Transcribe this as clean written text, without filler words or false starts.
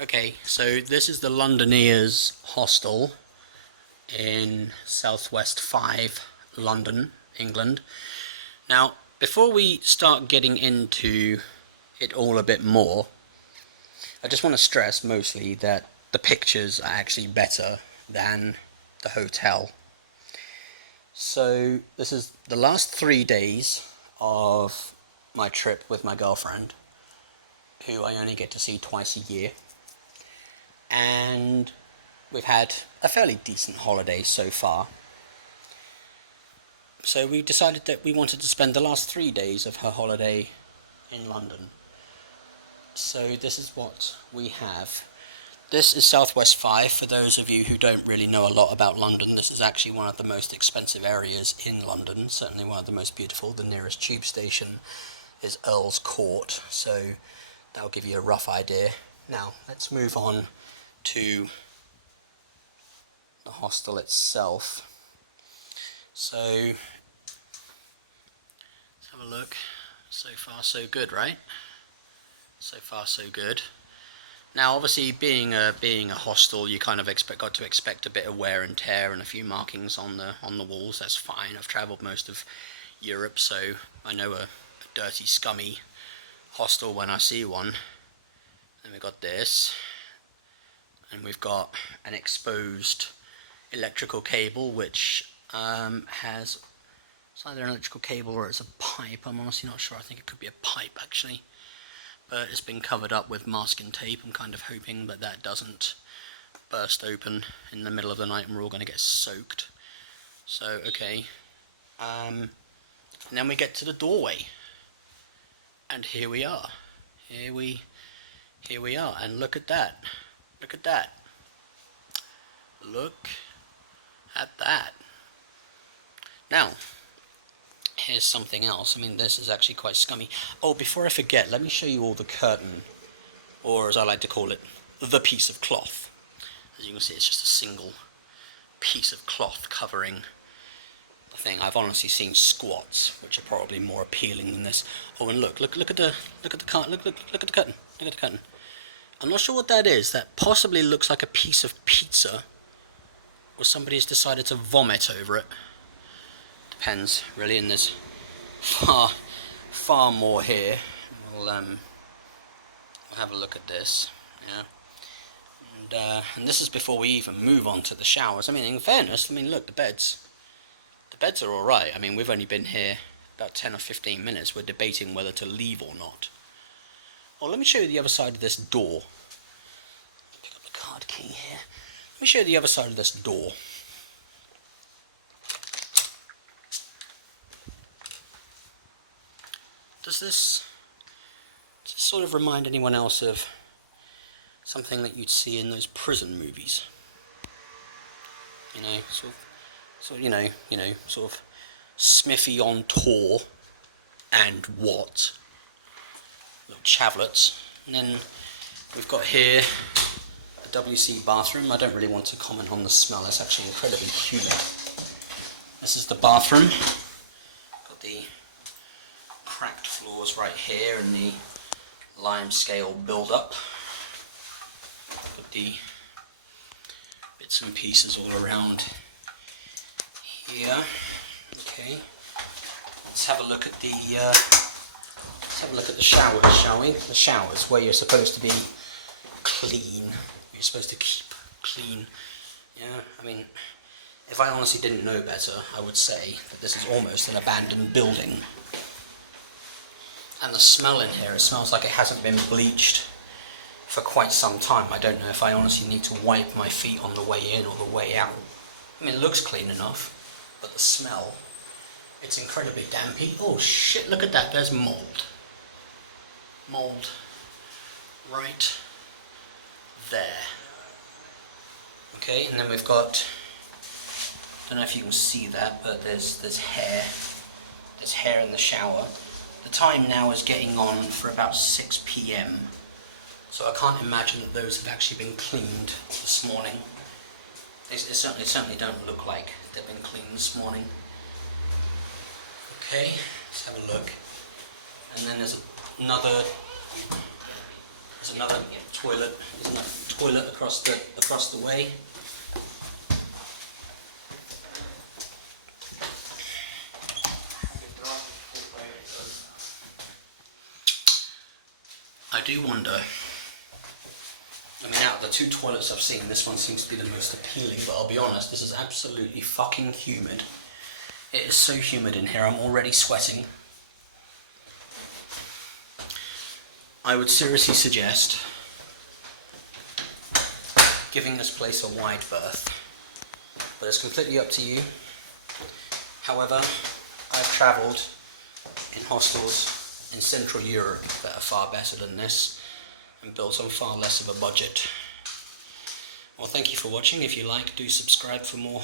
Okay, so this is the Londonears Hostel in SW5 London, England. Now, before we start getting into it all a bit more, I just want to stress mostly that the pictures are actually better than the hotel. So this is the last 3 days of my trip with my girlfriend, who I only get to see twice a year. And we've had a fairly decent holiday so far. So we decided that we wanted to spend the last 3 days of her holiday in London. So this is what we have. This is SW5. For those of you who don't really know a lot about London, this is actually one of the most expensive areas in London, certainly one of the most beautiful. The nearest tube station is Earl's Court, so that'll give you a rough idea. Now, let's move on to the hostel itself. So let's have a look. So far so good, right? So far so good. Now obviously being a hostel, you kind of got to expect a bit of wear and tear and a few markings on the walls. That's fine. I've travelled most of Europe, so I know a dirty, scummy hostel when I see one. Then we've got this. And we've got an exposed electrical cable, which has, it's either an electrical cable or it's a pipe. I'm honestly not sure. I think it could be a pipe actually, but it's been covered up with masking tape. I'm kind of hoping that that doesn't burst open in the middle of the night and we're all going to get soaked. So okay, and then we get to the doorway, and here we are. Here we are, and look at that. Look at that. Look at that. Now, here's something else. I mean, this is actually quite scummy. Oh, before I forget, let me show you all the curtain, or as I like to call it, the piece of cloth. As you can see, it's just a single piece of cloth covering the thing. I've honestly seen squats, which are probably more appealing than this. Oh, and look at the curtain. Look at the curtain. I'm not sure what that is. That possibly looks like a piece of pizza, or somebody's decided to vomit over it. Depends, really, and there's far more here. We'll have a look at this, yeah. And this is before we even move on to the showers. I mean, in fairness, look, the beds are all right. I mean, we've only been here about 10 or 15 minutes. We're debating whether to leave or not. Oh, let me show you the other side of this door. Pick up the card key here. Let me show you the other side of this door. Does this sort of remind anyone else of something that you'd see in those prison movies? You know, sort of Smithy on tour and what? Little chavlets. And then we've got here a WC bathroom. I don't really want to comment on the smell. It's actually incredibly humid. This is the bathroom. Got the cracked floors right here and the lime scale build-up. Got the bits and pieces all around here. Okay. Let's have a look at the showers, shall we? The showers, where you're supposed to be clean. You're supposed to keep clean. Yeah, I mean, if I honestly didn't know better, I would say that this is almost an abandoned building. And the smell in here, it smells like it hasn't been bleached for quite some time. I don't know if I honestly need to wipe my feet on the way in or the way out. I mean, it looks clean enough, but the smell, it's incredibly dampy. Oh shit, look at that, there's mold. Mold right there. Okay, and then we've got, I don't know if you can see that, but there's hair. There's hair in the shower. The time now is getting on for about 6 p.m. So I can't imagine that those have actually been cleaned this morning. They certainly don't look like they've been cleaned this morning. Okay, let's have a look. And then there's There's another toilet. There's another toilet across the way. I do wonder. I mean, out of the 2 toilets I've seen, this one seems to be the most appealing, but I'll be honest, this is absolutely fucking humid. It is so humid in here, I'm already sweating. I would seriously suggest giving this place a wide berth, but it's completely up to you. However, I've travelled in hostels in Central Europe that are far better than this and built on far less of a budget. Well, thank you for watching. If you like, do subscribe for more.